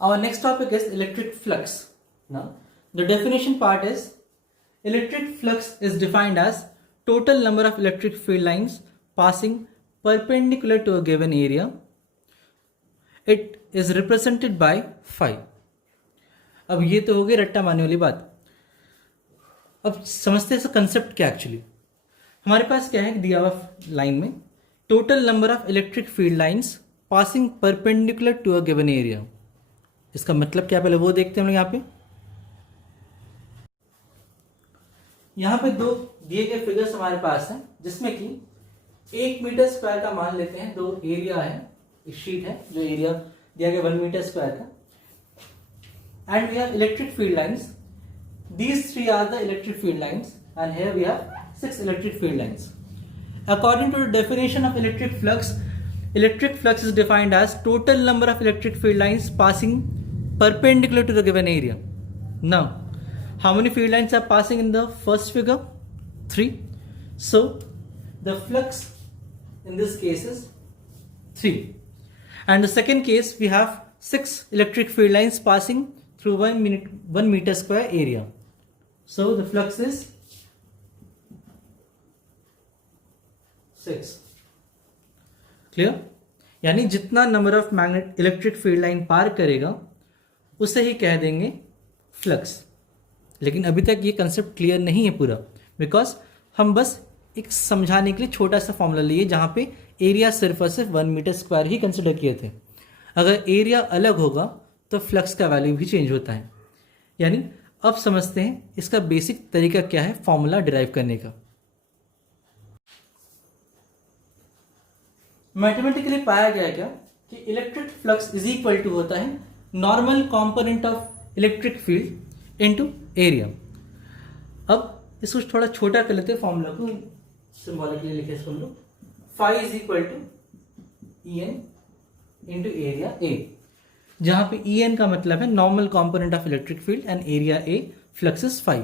Our next topic is electric flux. Now, the definition part is electric flux is defined as total number of electric field lines passing perpendicular to a given area. It is represented by phi. अब ये तो हो गई रट्टा मारने वाली बात. अब समझते हैं इसका कंसेप्ट क्या एक्चुअली. हमारे पास क्या है दिया हुआ लाइन में total number of electric field lines passing perpendicular to a given area. इसका मतलब क्या पहले वो देखते हैं हम लोग. यहाँ पे दो दिए गए फिगर्स हमारे पास हैं जिसमें कि 1 मीटर स्क्वायर का मान लेते हैं. दो एरिया है, एक शीट है जो एरिया दिया गया 1 मीटर स्क्वायर का. And we have electric field lines. These three are the electric field lines and here we have 6 electric field lines. According to the definition of electric flux is defined as total number of electric field lines passing perpendicular to the given area. Now, how many field lines are passing in the first figure? 3. So, the flux in this case is 3. And the second case we have 6 electric field lines passing through 1 meter square area. So the flux is 6. Clear? यानी जितना number of magnet electric field line पार करेगा उसे ही कह देंगे flux. लेकिन अभी तक ये कंसेप्ट क्लियर नहीं है पूरा, बिकॉज हम बस एक समझाने के लिए छोटा सा फॉर्मूला लिए जहाँ पे एरिया सिर्फ और सिर्फ 1 मीटर स्क्वायर ही कंसिडर किए थे. अगर एरिया अलग होगा तो फ्लक्स का वैल्यू भी चेंज होता है. यानी अब समझते हैं इसका बेसिक तरीका क्या है फॉर्मूला डिराइव करने का. मैथमेटिकली पाया गया क्या कि electric flux is equal to होता है normal component of electric field into area. अब इसको थोड़ा छोटा कर लेते हैं फॉर्मूला को, सिंबॉलिकली लिखे इसको हम लोग. Phi is equal to E N into area A, जहां पे ई एन का मतलब है normal component of electric field and area A flux is phi.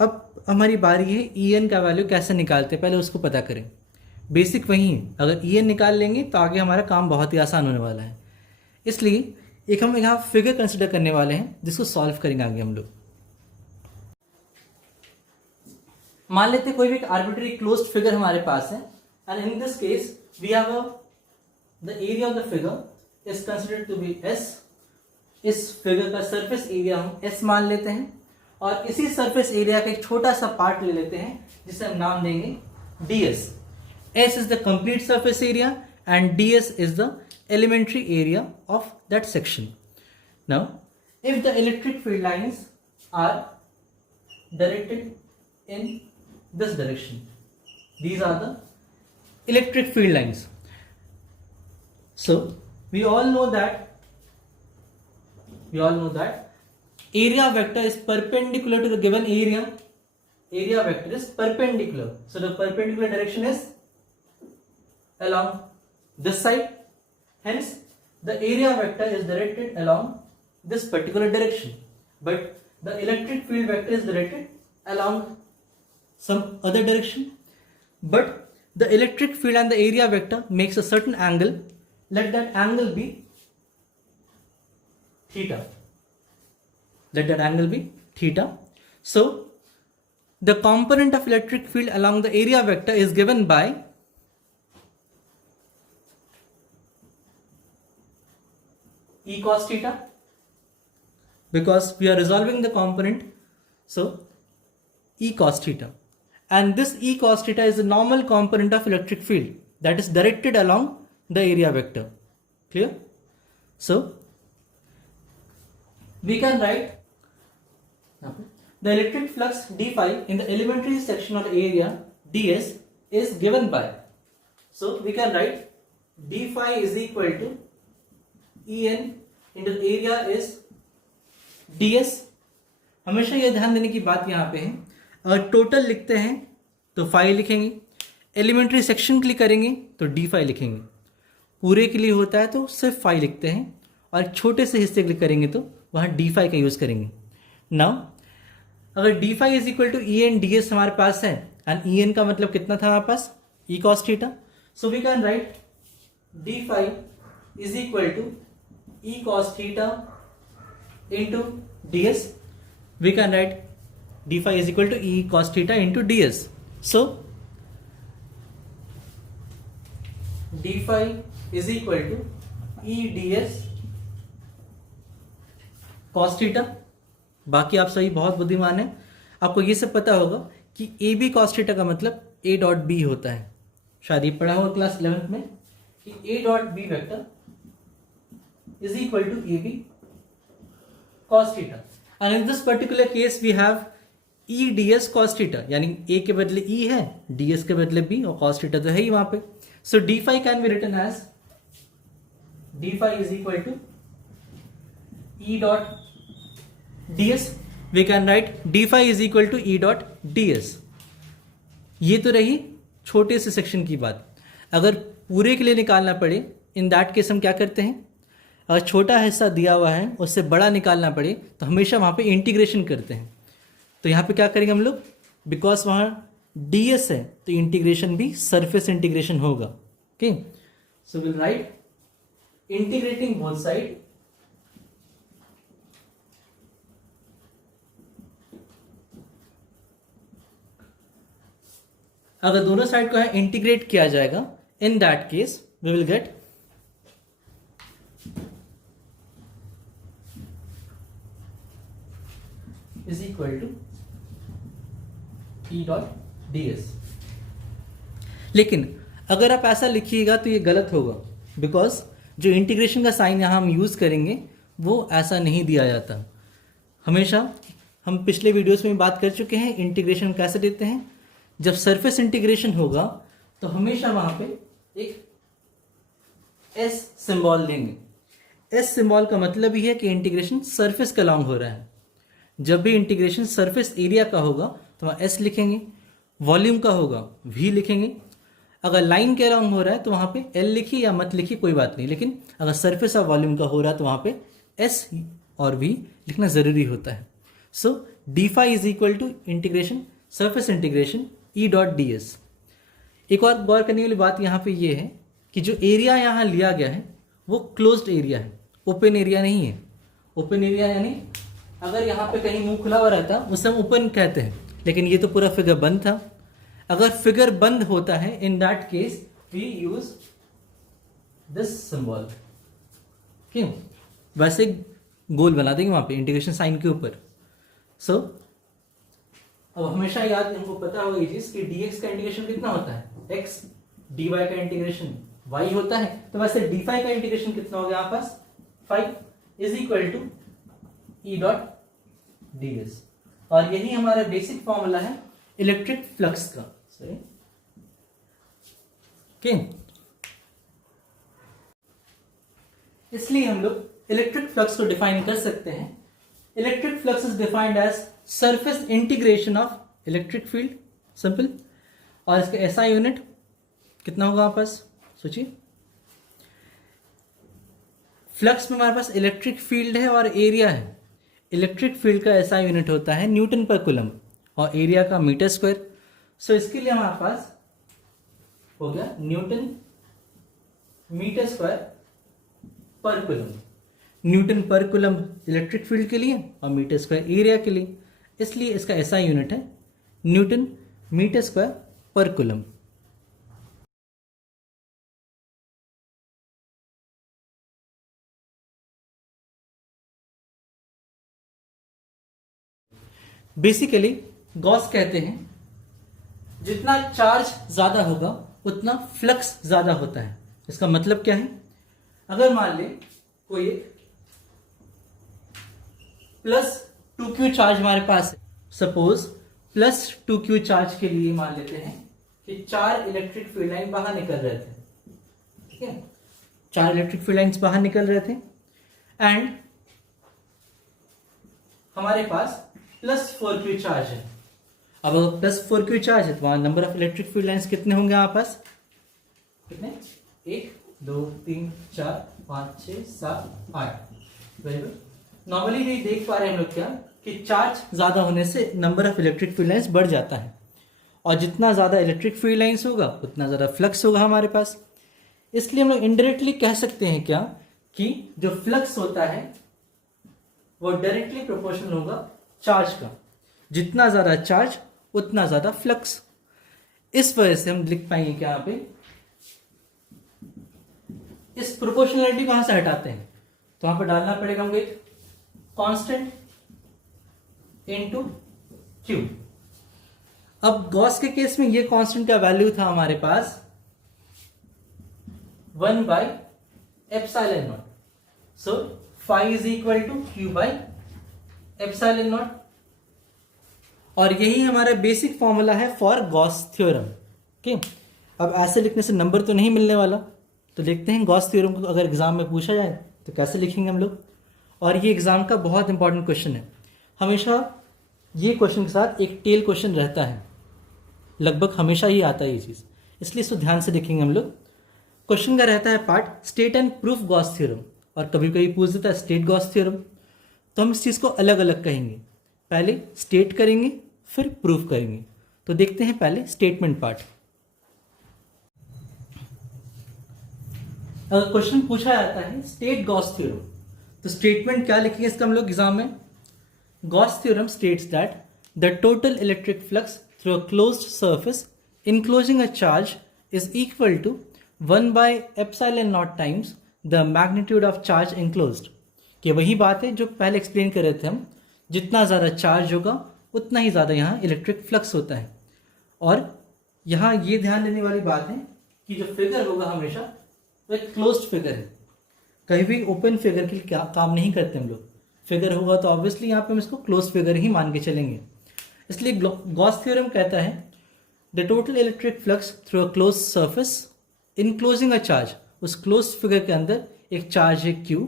अब हमारी बारी है ई एन का वैल्यू कैसे निकालते हैं, पहले उसको पता करें. बेसिक वही है, अगर ई एन निकाल लेंगे तो आगे हमारा काम बहुत ही आसान होने वाला है. इसलिए एक हम यहाँ फिगर कंसिडर करने वाले हैं जिसको सॉल्व करेंगे आगे हम लोग. मान लेते कोई भी एक आर्बिट्री क्लोज्ड फिगर हमारे पास है and in this case we have the area of the figure is considered to be S. इस फिगर का सरफेस एरिया हम S मान लेते हैं और इसी सरफेस एरिया का एक छोटा सा पार्ट ले लेते हैं जिसे हम नाम देंगे ds. S is the complete surface area and ds is the elementary area of that section. Now, if the electric field lines are directed in this direction, these are the electric field lines. So, we all know that area vector is perpendicular to the given area. Area vector is perpendicular. So the perpendicular direction is along this side. Hence, the area vector is directed along this particular direction. But the electric field vector is directed along some other direction. But the electric field and the area vector makes a certain angle. Let that angle be theta. Let that angle be theta. So, the component of electric field along the area vector is given by E cos theta, because we are resolving the component. So, E cos theta. And this E cos theta is the normal component of electric field that is directed along the area vector. Clear? So we can write the electric flux d phi in the elementary section of the area ds is given by. So we can write d phi is equal to En into the area is ds. हमेशा ये ध्यान देने की बात यहाँ पे है, अगर टोटल लिखते हैं तो फाई लिखेंगे, एलिमेंट्री सेक्शन के लिए करेंगे तो डी फाई लिखेंगे, पूरे के लिए होता है तो सिर्फ फाई लिखते हैं, और छोटे से हिस्से के लिए करेंगे तो वहाँ डी फाई का यूज़ करेंगे. नाउ अगर d phi is equal to E N d S हमारे पास है एंड ई एन का मतलब कितना था हमारे पास E cos theta. So we can write d phi is equal to E cos theta into ds. We can write d phi is equal to E cos theta into ds. So d phi is equal to E ds cos theta. बाकी आप सही बहुत बुद्धिमान है, आपको ये सब पता होगा कि ए बी cos theta का मतलब ए डॉट बी होता है. शायद ये पढ़ा होगा क्लास 11th में कि A dot B vector is equal to AB cos theta. And in this particular case we have E ds cos theta, यानी A के बदले E है, ds के बदले B और cos theta तो है ही वहां पे. So d phi can be written as d phi is equal to E dot ds. We can write d phi is equal to E dot ds. ये तो रही छोटे से सेक्शन की बात. अगर पूरे के लिए निकालना पड़े, इन दैट केस हम क्या करते हैं, अगर छोटा हिस्सा दिया हुआ है उससे बड़ा निकालना पड़े तो हमेशा वहाँ पे इंटीग्रेशन करते हैं. तो यहाँ पे क्या करेंगे हम लोग, बिकॉज वहाँ ds है तो इंटीग्रेशन भी सरफेस इंटीग्रेशन होगा. Okay, so will write integrating both side अगर दोनों साइड को है इंटीग्रेट किया जाएगा, in that case we will get is equal to E dot ds. लेकिन अगर आप ऐसा लिखिएगा तो ये गलत होगा, बिकॉज जो इंटीग्रेशन का साइन यहाँ हम यूज करेंगे वो ऐसा नहीं दिया जाता. हमेशा हम पिछले वीडियोस में बात कर चुके हैं इंटीग्रेशन कैसे देते हैं. जब सरफेस इंटीग्रेशन होगा तो हमेशा वहां पे एक एस सिंबल देंगे. एस सिंबल का मतलब ही है कि इंटीग्रेशन सरफेस के अलॉन्ग हो रहा है. जब भी इंटीग्रेशन सरफेस एरिया का होगा तो वहाँ एस लिखेंगे, वॉल्यूम का होगा वी लिखेंगे. अगर लाइन के अराउंड हो रहा है तो वहाँ पे एल लिखिए या मत लिखिए कोई बात नहीं, लेकिन अगर सरफेस और वॉल्यूम का हो रहा है तो वहाँ पे एस और वी लिखना ज़रूरी होता है. So d phi is equal to integration surface integration E dot d s. एक और गौर करने वाली बात यहाँ पे ये है कि जो एरिया यहाँ लिया गया है वो क्लोज्ड एरिया है, ओपन एरिया नहीं है. ओपन एरिया यानी अगर यहाँ पे कहीं मुंह खुला हुआ रहता उसे हम ओपन कहते हैं, लेकिन ये तो पूरा फिगर बंद था. अगर फिगर बंद होता है in that case we use this symbol. क्यों, वैसे गोल बना देंगे वहां पे इंटीग्रेशन साइन के ऊपर. सो अब हमेशा याद हमको पता होगा ये चीज कि dx का इंटीग्रेशन कितना होता है, x, dy का इंटीग्रेशन y होता है. तो वैसे dy का इंटीग्रेशन कितना हो गया यहाँ पास, 5 is equal to E dot ds. और यही हमारा बेसिक फॉर्मूला है इलेक्ट्रिक फ्लक्स का. सही, ओके. इसलिए हम लोग इलेक्ट्रिक फ्लक्स को डिफाइन कर सकते हैं. Electric flux is defined as surface integration of electric field, simple. और इसका एसआई यूनिट कितना होगा हमारे पास, सोचिए. फ्लक्स में हमारे पास इलेक्ट्रिक फील्ड है और एरिया है. इलेक्ट्रिक फील्ड का ऐसा यूनिट होता है न्यूटन पर कूलम और एरिया का मीटर स्क्वायर. सो इसके लिए हमारे पास हो गया न्यूटन मीटर स्क्वायर पर कूलम. न्यूटन पर कूलम इलेक्ट्रिक फील्ड के लिए और मीटर स्क्वायर एरिया के लिए, इसलिए इसका ऐसा यूनिट है न्यूटन मीटर स्क्वायर पर कूलम. बेसिकली गॉस कहते हैं जितना चार्ज ज्यादा होगा उतना फ्लक्स ज्यादा होता है. इसका मतलब क्या है, अगर मान ले कोई एक +2q चार्ज हमारे पास है, सपोज +2q चार्ज के लिए मान लेते हैं कि 4 इलेक्ट्रिक फील्ड लाइन बाहर निकल रहे थे. ठीक है, 4 इलेक्ट्रिक फील्ड लाइंस बाहर निकल रहे थे एंड हमारे पास +4q चार्ज है. अब अगर +4q चार्ज है तो वहां number of electric field lines कितने होंगे हमारे पास, कितने, 1 2 3 4 5 6 7 8. Very good. नॉर्मली भी देख पा रहे हैं हम लोग क्या कि चार्ज ज्यादा होने से number of electric field lines बढ़ जाता है और जितना ज्यादा इलेक्ट्रिक फील्ड लाइंस होगा उतना ज्यादा फ्लक्स होगा हमारे पास. इसलिए हम लोग इनडायरेक्टली कह सकते हैं क्या कि जो फ्लक्स होता है वो डायरेक्टली प्रोपोर्शनल होगा चार्ज का, जितना ज्यादा चार्ज उतना ज्यादा फ्लक्स। इस वजह से हम लिख पाएंगे कि यहां पे इस प्रोपोर्शनलिटी को यहां से हटाते हैं तो वहां पर डालना पड़ेगा हमको एक कांस्टेंट इनटू क्यू। अब गॉस के केस में ये कांस्टेंट का वैल्यू था हमारे पास 1 by epsilon naught. So phi is equal to Q by epsilon naught, और यही हमारा बेसिक फॉर्मूला है फॉर गॉस थ्योरम। ओके, अब ऐसे लिखने से नंबर तो नहीं मिलने वाला, तो देखते हैं गॉस थ्योरम को अगर एग्जाम में पूछा जाए तो कैसे लिखेंगे हम लोग। और ये एग्जाम का बहुत इंपॉर्टेंट क्वेश्चन है। हमेशा ये क्वेश्चन के साथ एक टेल क्वेश्चन रहता है, लगभग हमेशा ही आता है ये चीज़, इसलिए इसको ध्यान से देखेंगे हम लोग। क्वेश्चन का रहता है part state and proof Gauss theorem, और कभी कभी पूछ देता है स्टेट गॉस थ्योरम। तो हम इस चीज़ को अलग अलग कहेंगे, पहले स्टेट करेंगे फिर प्रूफ करेंगे। तो देखते हैं पहले स्टेटमेंट पार्ट। अगर क्वेश्चन पूछा जाता है स्टेट गॉस थ्योरम, तो स्टेटमेंट क्या लिखेंगे इसका हम लोग एग्जाम में। Gauss theorem states that the total electric flux through a closed surface enclosing a charge is equal to 1 by epsilon naught times the magnitude of charge enclosed. कि वही बात है जो पहले एक्सप्लेन कर रहे थे हम, जितना ज़्यादा चार्ज होगा उतना ही ज़्यादा यहाँ इलेक्ट्रिक फ्लक्स होता है। और यहाँ ये ध्यान देने वाली बात है कि जो फिगर होगा हमेशा वो एक क्लोज्ड फिगर है, कहीं भी ओपन फिगर के लिए काम नहीं करते हम लोग। फिगर होगा तो ऑब्वियसली यहाँ पे हम इसको क्लोज फिगर ही मान के चलेंगे। इसलिए गॉस थ्योरम कहता है the total electric flux through a close surface enclosing a charge, उस क्लोज फिगर के अंदर एक चार्ज है Q,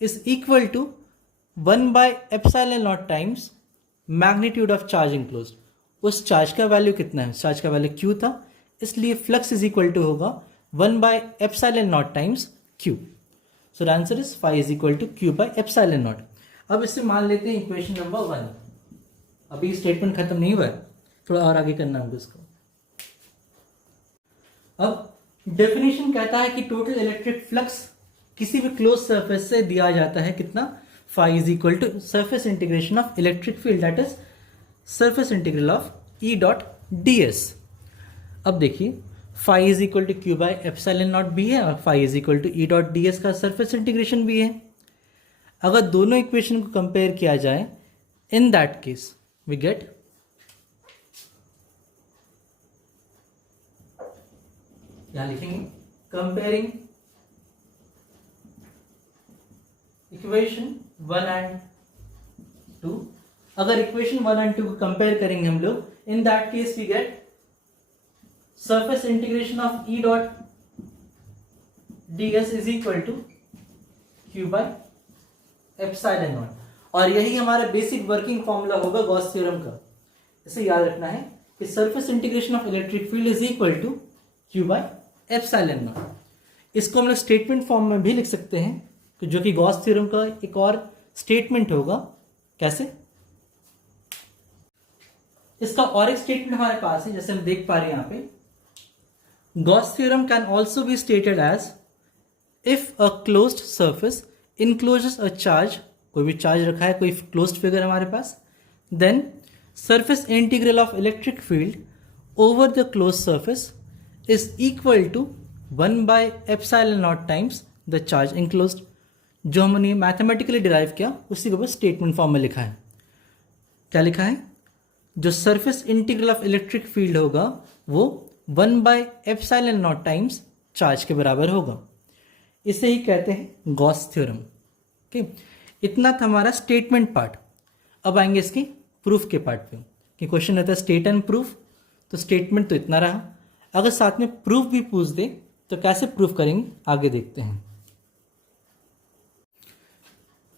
is equal to 1 by epsilon naught times magnitude of charge enclose. उस चार्ज का वैल्यू कितना है, चार्ज का वैल्यू Q था, इसलिए फ्लक्स इज इक्वल टू होगा 1 by epsilon naught times Q। So the answer is phi is equal to Q by epsilon naught. अब इससे मान लेते हैं इक्वेशन नंबर 1। अभी स्टेटमेंट खत्म नहीं हुआ है, थोड़ा और आगे करना होगा इसको। अब डेफिनेशन कहता है कि टोटल इलेक्ट्रिक फ्लक्स किसी भी क्लोज सरफेस से दिया जाता है कितना, phi is equal to surface integration of electric field that is surface integral of E dot d S. अब देखिए phi is equal to Q by epsilon naught भी है और phi is equal to E dot d S का surface integration भी है। अगर दोनों इक्वेशन को कंपेयर किया जाए, in that case we get यहां लिखेंगे कंपेयरिंग इक्वेशन 1 एंड 2। अगर इक्वेशन 1 एंड 2 को कंपेयर करेंगे हम लोग, in that case we get surface integration of E dot d S is equal to Q by epsilon naught. और यही हमारा बेसिक वर्किंग फॉर्मूला होगा गॉस थ्योरम का। इसे याद रखना है कि surface integration of electric field is equal to Q by epsilon naught. इसको हम लोग स्टेटमेंट फॉर्म में भी लिख सकते हैं, जो कि गॉस थ्योरम का एक और स्टेटमेंट होगा। कैसे? इसका और एक स्टेटमेंट हमारे पास है, जैसे हम देख पा रहे हैं यहां पे, Gauss theorem can also be stated as if a closed surface encloses a charge, कोई भी चार्ज रखा है, कोई क्लोज्ड फिगर हमारे पास, then surface integral of electric field over the close surface is equal to 1 by epsilon naught times the charge enclosed. जो हमने mathematically derive किया उसी को बस स्टेटमेंट फॉर्म में लिखा है। क्या लिखा है? जो surface integral of electric field होगा वो 1 by epsilon naught times charge के बराबर होगा। इसे ही कहते हैं गॉस थ्योरम। ओके, इतना था हमारा स्टेटमेंट पार्ट। अब आएंगे इसकी प्रूफ के पार्ट पे, कि क्वेश्चन रहता है स्टेट एंड प्रूफ। तो स्टेटमेंट तो इतना रहा, अगर साथ में प्रूफ भी पूछ दे तो कैसे प्रूफ करेंगे आगे देखते हैं।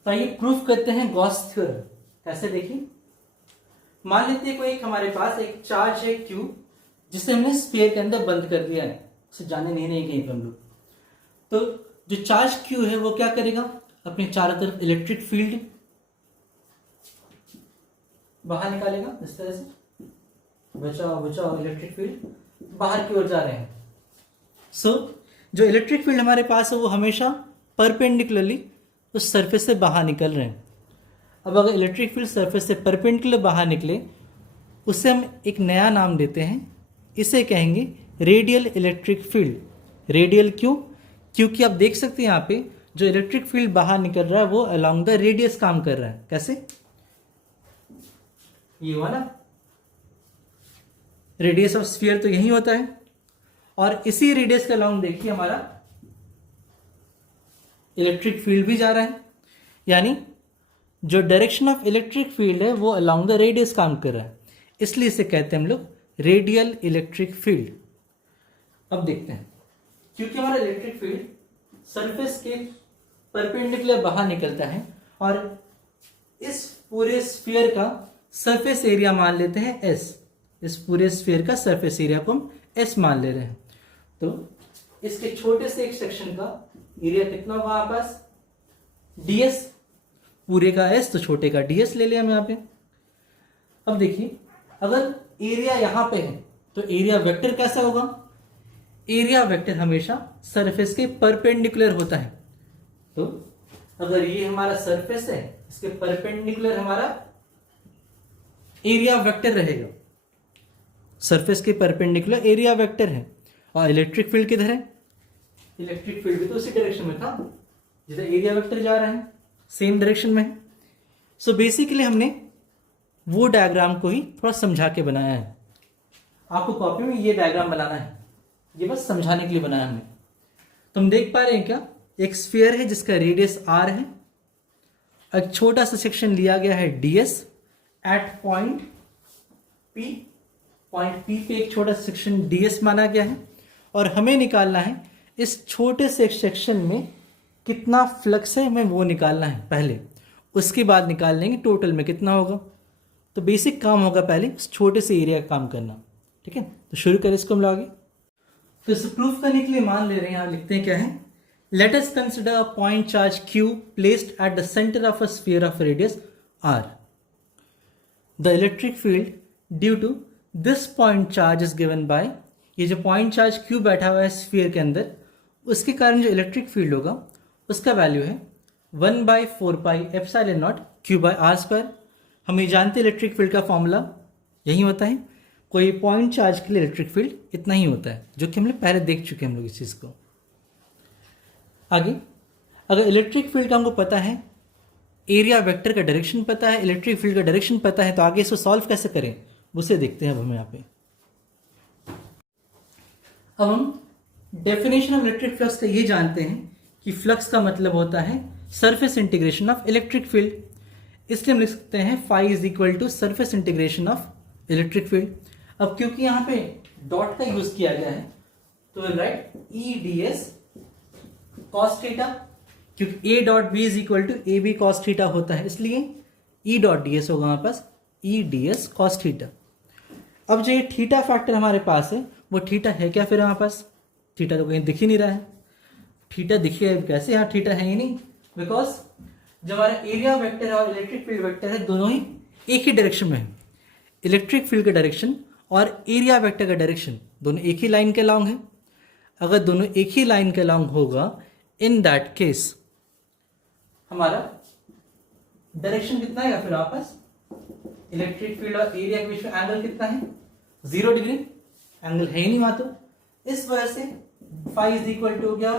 तो आइए प्रूफ करते हैं गॉस थ्योरम। कैसे देखिए, मान लेते हैं कोई एक हमारे पास एक चार्ज है Q, जिसे हमने स्फीयर के अंदर बंद कर दिया है, उसे जाने नहीं कहीं पर हम लोग। तो जो चार्ज Q है वो क्या करेगा, अपने चारों तरफ इलेक्ट्रिक फील्ड बाहर निकालेगा। इस तरह से बचाओ बचाओ, इलेक्ट्रिक फील्ड बाहर की ओर जा रहे हैं। सो जो इलेक्ट्रिक फील्ड हमारे पास है वो हमेशा परपेंडिकुलरली उस सरफेस से बाहर निकल रहे हैं। अब अगर इलेक्ट्रिक फील्ड सरफेस से परपेंडिकुलर बाहर निकले, उसे हम एक नया नाम देते हैं, इसे कहेंगे रेडियल इलेक्ट्रिक फील्ड। रेडियल क्यों? क्योंकि आप देख सकते हैं यहाँ पे जो इलेक्ट्रिक फील्ड बाहर निकल रहा है वो अलोंग द रेडियस काम कर रहा है। कैसे? ये हुआ ना, रेडियस ऑफ स्फीयर तो यही होता है, और इसी रेडियस के अलोंग देखिए हमारा इलेक्ट्रिक फील्ड भी जा रहा है, यानी जो डायरेक्शन ऑफ इलेक्ट्रिक फील्ड है वो अलोंग द रेडियस काम कर रहा है, इसलिए इसे कहते हैं हम लोग रेडियल इलेक्ट्रिक फील्ड। अब देखते हैं, क्योंकि हमारा इलेक्ट्रिक फील्ड सरफेस के परपेंडिकुलर बाहर निकलता है और इस पूरे स्फीयर का सरफेस एरिया मान लेते हैं एस। इस पूरे स्फीयर का सरफेस एरिया को हम एस मान ले रहे हैं, तो इसके छोटे से एक सेक्शन का एरिया कितना होगा हमारे पास? ds। पूरे का s तो छोटे का ds ले लिया हम यहाँ पे। अब देखिए, अगर एरिया यहां पे है तो एरिया वेक्टर कैसा होगा? एरिया वेक्टर हमेशा सरफेस के परपेंडिकुलर होता है। तो अगर ये हमारा सरफेस है, इसके परपेंडिकुलर हमारा एरिया वेक्टर रहेगा। सरफेस के परपेंडिकुलर एरिया वेक्टर है। और इलेक्ट्रिक फील्ड किधर है? इलेक्ट्रिक फील्ड भी तो उसी डायरेक्शन में था जिधर एरिया वेक्टर जा रहा है, सेम डायरेक्शन में है। सो बेसिकली हमने वो डायग्राम को ही थोड़ा समझा के बनाया है। आपको कॉपी में ये डायग्राम बनाना है, ये बस समझाने के लिए बनाया हमने। तुम देख पा रहे हैं क्या? एक स्फीयर है जिसका रेडियस r है, एक छोटा सा सेक्शन लिया गया है ds at point p। Point p पे एक छोटा सेक्शन ds माना गया है, और हमें निकालना है इस छोटे से सेक्शन में कितना फ्लक्स है, हमें वो निकालना है पहले। उसके बाद निकाल लेंगे टोटल में कितना होगा। तो बेसिक काम होगा पहले उस छोटे से एरिया का काम करना। ठीक है, तो शुरू करें इसको हम लोग आगे। तो इसे प्रूफ करने के लिए मान ले रहे हैं, यहाँ लिखते हैं क्या है, let us consider a point charge q placed at the centre of a sphere of radius r। The electric field due to this point charge is given by, ये जो पॉइंट चार्ज q बैठा हुआ है sphere के अंदर, उसके कारण जो इलेक्ट्रिक फील्ड होगा उसका वैल्यू है 1/4πε0 q/r²। हम ये जानते हैं इलेक्ट्रिक फील्ड का फॉर्मूला यही होता है। कोई पॉइंट चार्ज के लिए इलेक्ट्रिक फील्ड इतना ही होता है, जो कि हम लोग पहले देख चुके हैं हम लोग इस चीज़ को। आगे, अगर इलेक्ट्रिक फील्ड का हमको पता है, एरिया वेक्टर का डायरेक्शन पता है, इलेक्ट्रिक फील्ड का डायरेक्शन पता है, तो आगे इसको सॉल्व कैसे करें उसे देखते हैं अब हम यहाँ पे। अब हम डेफिनेशन ऑफ इलेक्ट्रिक फ्लक्स का ये जानते हैं कि फ्लक्स का मतलब होता है surface integration of electric field, इसलिए हम लिख सकते हैं phi is equal to surface integration of electric field. अब क्योंकि यहाँ पे डॉट का यूज किया गया है तो will write E d s cos theta, क्योंकि A dot B is equal to A B cos theta होता है, इसलिए ई डॉट डी एस होगा हमारे पास E d s cos theta. अब जो ये थीटा फैक्टर हमारे पास है वो थीटा है क्या फिर हमारे पास? थीटा तो कहीं दिख ही नहीं रहा है। थीटा दिखे कैसे? यहाँ थीटा है ही नहीं, बिकॉज जो हमारा एरिया वेक्टर है और इलेक्ट्रिक फील्ड वेक्टर है दोनों ही एक ही डायरेक्शन में है। इलेक्ट्रिक फील्ड का डायरेक्शन और एरिया वेक्टर का डायरेक्शन दोनों एक ही लाइन के लॉन्ग है। अगर दोनों एक ही लाइन के लॉन्ग होगा, इन दैट केस हमारा डायरेक्शन कितना है फिर आपस? इलेक्ट्रिक फील्ड और एरिया के बीच में एंगल कितना है? 0 डिग्री। एंगल है ही नहीं वहां, तो इस वजह से फाई इज इक्वल टू हो गया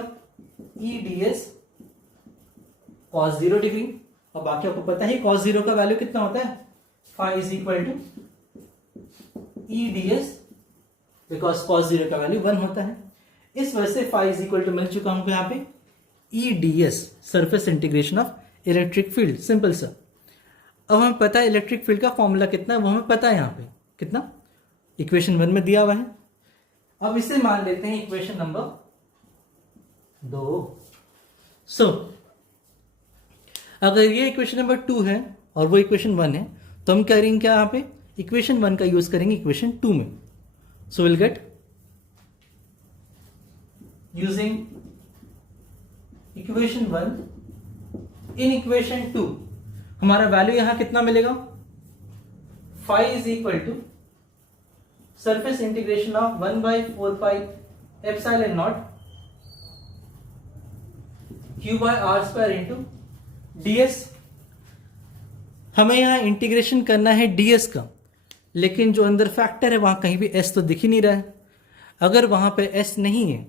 ई डी एस कॉस 0 डिग्री। और बाकी आपको पता है कॉस 0 का वैल्यू कितना होता है? Phi is equal to E d S, because cos 0 का वैल्यू 1 होता है। इस वजह से फाई इज इक्वल टू मिल चुका हमको यहाँ पे E d S, surface integration of electric field. Simple सा। अब हमें पता है इलेक्ट्रिक फील्ड का फॉर्मूला कितना है, वो हमें पता है यहाँ पे कितना, इक्वेशन 1 में दिया हुआ है। अब इसे मान लेते हैं इक्वेशन नंबर 2। सो अगर ये इक्वेशन नंबर 2 है और वो इक्वेशन 1 है, तो हम करेंगे क्या यहाँ पे? इक्वेशन 1 का यूज करेंगे इक्वेशन 2 में। So will get using equation 1 in equation 2 हमारा वैल्यू यहां कितना मिलेगा? Phi is equal to surface integration of 1/4πε0 q by r square into ds। हमें यहाँ इंटीग्रेशन करना है ds का, लेकिन जो अंदर फैक्टर है वहां कहीं भी s तो दिख ही नहीं रहा है। अगर वहां पे s नहीं है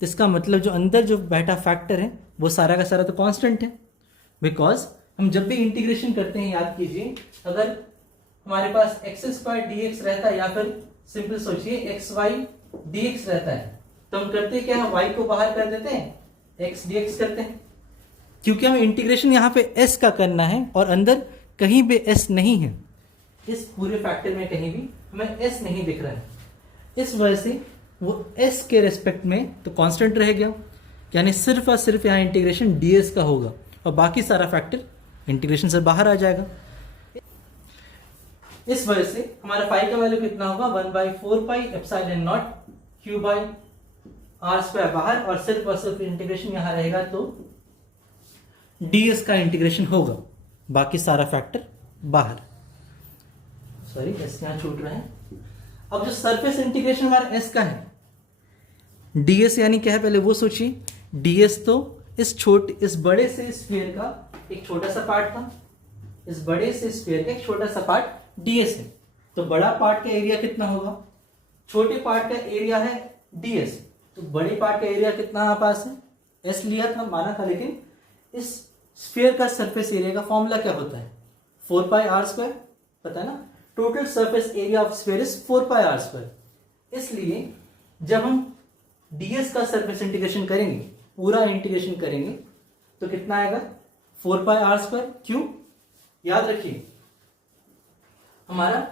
तो इसका मतलब जो अंदर जो बैठा फैक्टर है वो सारा का सारा तो कांस्टेंट है। बिकॉज हम जब भी इंटीग्रेशन करते हैं, याद कीजिए, अगर हमारे पास एक्स स्क्वायर डी एक्स रहता है या फिर सिंपल सोचिए एक्स वाई डी एक्स रहता है, तो हम करते क्या है, वाई को बाहर कर देते हैं, एक्स डी एक्स करते हैं। क्योंकि हमें इंटीग्रेशन यहाँ पे एस का करना है और अंदर कहीं भी एस नहीं है, इस पूरे फैक्टर में कहीं भी हमें एस नहीं दिख रहा है। इस वजह से वो एस के रेस्पेक्ट में तो कांस्टेंट रह गया, यानी सिर्फ और सिर्फ यहाँ इंटीग्रेशन ds का होगा और बाकी सारा फैक्टर इंटीग्रेशन से बाहर आ जाएगा। इस वजह से हमारा फाई का वैल्यू कितना होगा, 1/4 pi epsilon naught Q by R square बाहर, और सिर्फ इंटीग्रेशन यहां रहेगा तो ds का इंटीग्रेशन होगा, बाकी सारा फैक्टर बाहर। सॉरी एस यहां छूट रहा है। अब जो सरफेस इंटीग्रेशन हमारा s का है, ds यानी क्या है पहले वो सोचिए। ds तो इस बड़े से स्फीयर का एक छोटा सा पार्ट था, इस बड़े से स्फीयर का एक छोटा सा पार्ट ds है। तो बड़ा पार्ट का एरिया कितना होगा, छोटे पार्ट का एरिया है ds, तो बड़े पार्ट का एरिया कितना हमारे पास है, s लिया था, माना था, लेकिन इस स्फीयर का सरफेस एरिया का फॉर्मूला क्या होता है, 4 पाई आर स्क्वायर, पता है ना। Total surface area of sphere is 4 pi R square. इसलिए जब हम ds का सरफेस इंटीग्रेशन करेंगे, पूरा इंटीग्रेशन करेंगे, तो कितना आएगा, 4 पाई आर स्क्वायर। क्यों, याद रखिए हमारा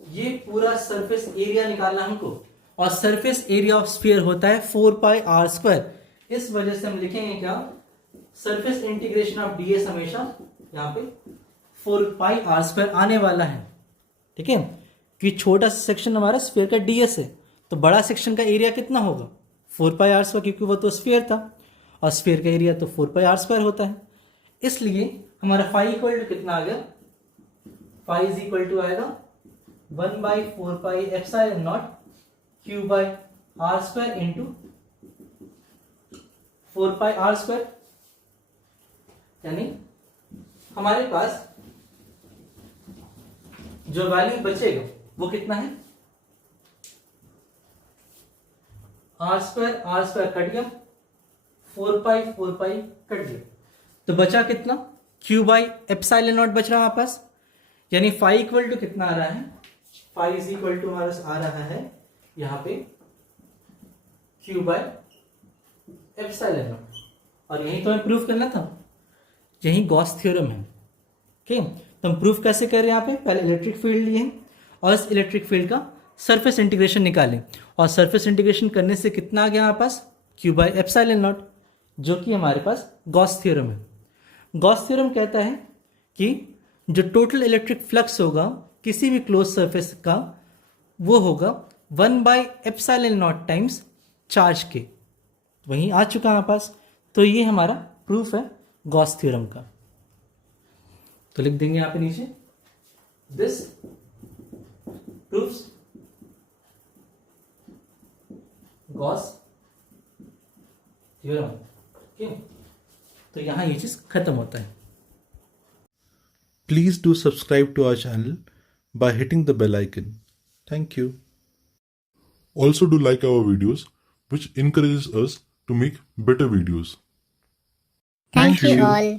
ये पूरा सरफेस एरिया निकालना हमको, और सरफेस एरिया ऑफ स्फीयर होता है 4 पाई आर स्क्वायर। इस वजह से हम लिखेंगे क्या, सरफेस इंटीग्रेशन ऑफ ds हमेशा यहाँ पे 4 पाई आर स्क्वायर आने वाला है, ठीक है। कि छोटा सेक्शन हमारा स्फीयर का ds है, तो बड़ा सेक्शन का एरिया कितना होगा, 4 पाई आर स्क्वायर, क्योंकि वो तो स्फीयर था और स्फीयर का एरिया तो 4 पाई आर स्क्वायर होता है। इसलिए हमारा फाई इक्वल टू कितना आ गया, फाई इज इक्वल टू आएगा 1/4 pi epsilon naught Q by R square into 4 pi R square. यानी हमारे पास जो वैल्यू बचेगा वो कितना है, आर स्क्वायर कट गया, 4 पाई कट गया, तो बचा कितना, क्यू बाई एप्सिलॉन नॉट बच रहा है हमारे पास। यानी फाई इक्वल टू कितना आ रहा है, फाई इज इक्वल टू हमारे आ रहा है यहाँ पे क्यू बाई एप्सिलॉन नॉट। और यही तो हमें प्रूफ करना था, यही गॉस थ्योरम है, ठीक है। तो हम प्रूफ कैसे कर रहे हैं, यहाँ पे पहले इलेक्ट्रिक फील्ड लिए और इस इलेक्ट्रिक फील्ड का सरफेस इंटीग्रेशन निकालें, और सरफेस इंटीग्रेशन करने से कितना आ गया हमारे पास, क्यू बाई एप्सिलॉन नॉट, जो कि हमारे पास गॉस थ्योरम है। गॉस थ्योरम कहता है कि जो टोटल इलेक्ट्रिक फ्लक्स होगा किसी भी क्लोज सरफेस का, वो होगा 1/एप्सिलॉन नॉट टाइम्स चार्ज के। वहीं आ चुका हमारे पास, तो ये हमारा प्रूफ है गॉस थ्योरम का। तो लिख देंगे यहां पे नीचे, दिस प्रूव्स गॉस थ्योरम, ठीक है। तो यहां ये चीज खत्म होता है। Please do subscribe to our channel by hitting the bell icon. Thank you. Also do like our videos, which encourages us to make better videos. Thank you all.